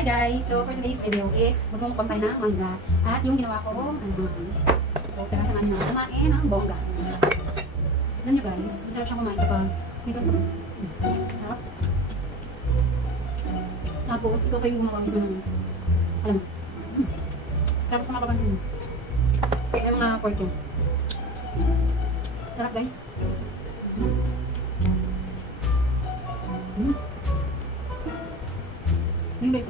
Hi guys! So for today's video is magmumukbang tayo ng mangga. At yung ginawa ko, so tara sa namin na kumain ng bongga. Alam nyo guys, masarap siyang kumain kapag may ganito. Harap. Tapos ito pa yung gumawa mismo ng, alam mo. Tapos makapapansin mo. May mga pork yun. Sarap guys. Yun guys.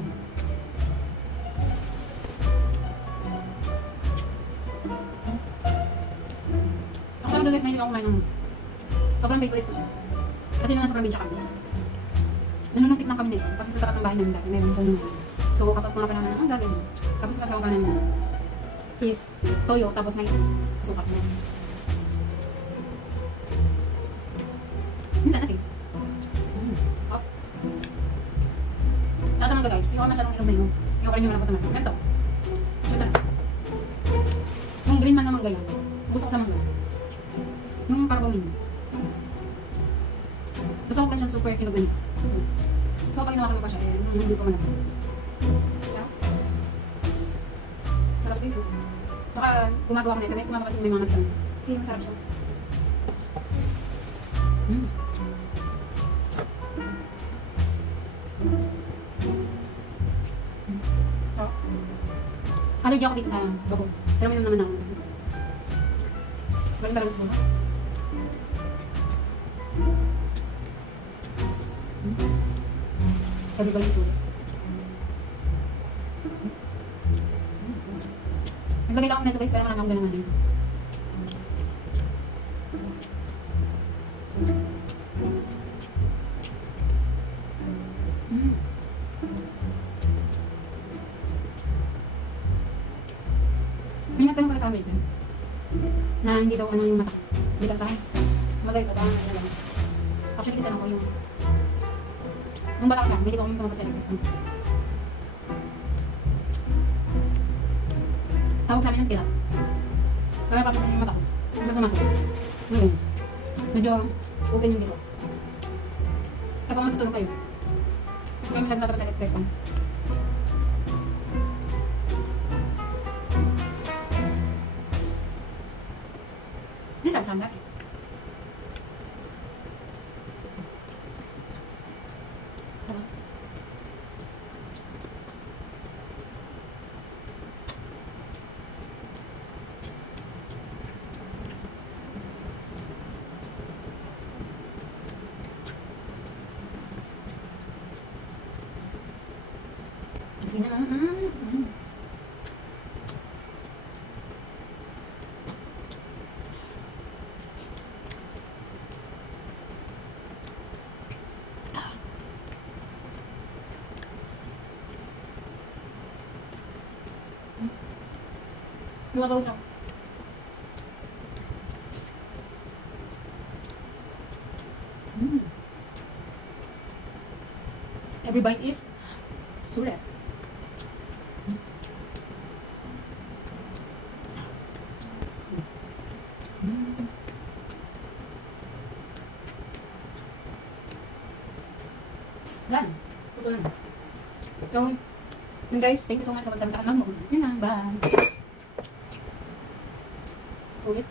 Ako naman guys, may hindi ako kumain ng sobrang favorite ko. Kasi naman sobrang binsya kami. Nanunungkit lang kami nito. Kasi sa tapat ng bahay namin dati, mayroon po naman. So kapag mga panahon na ang gagawin. Tapos sasawa namin is toyo, tapos may sukat mo. Minsan kasi. Oh. Tsaka sa mangga guys, hindi ko masyadong ilog na yun. Hindi ko rin yung malambot naman. Ganito. So ito na. Yung green man na mangga yan, gusto ko sa mangga. Yung parang bawin. Gusto ko pa siyang super kilog ganito. So pag ginawa ko pa siya, hindi ko malambot. Sarap din so. Baka gumagawa ko na ito, may kumapapansin may mga nagtanong. Kasi masarap siya. So, allergy ako dito sa bago. Pero may naman ako. Galing talaga sa buha. Everybody's so. Naglagay lang ako nito guys, pero malang ako naman dito. May nagtanong pala sa amin na hindi daw ano yung mata. Hindi ka tayo. Magay ito, parang ano lang. Actually kasi ano ko yung nung bata ko siya, hindi ko yung pumapagsalita. Tawag sa amin ng tira. Kaya papasan yung mata ko. Gusto ko nasa. Ngayon. Medyo open yung dito. Kapag matutulog kayo. Kaya masyadong natapos sa electric pan. Ini sama-sama lagi. Sini lah. Dua bau sama. Every bite is sulit. Yan. Puto lang. So, yun guys, thank you so much sa pagsama sa kanang mo. Yun lang, bye. Ulit.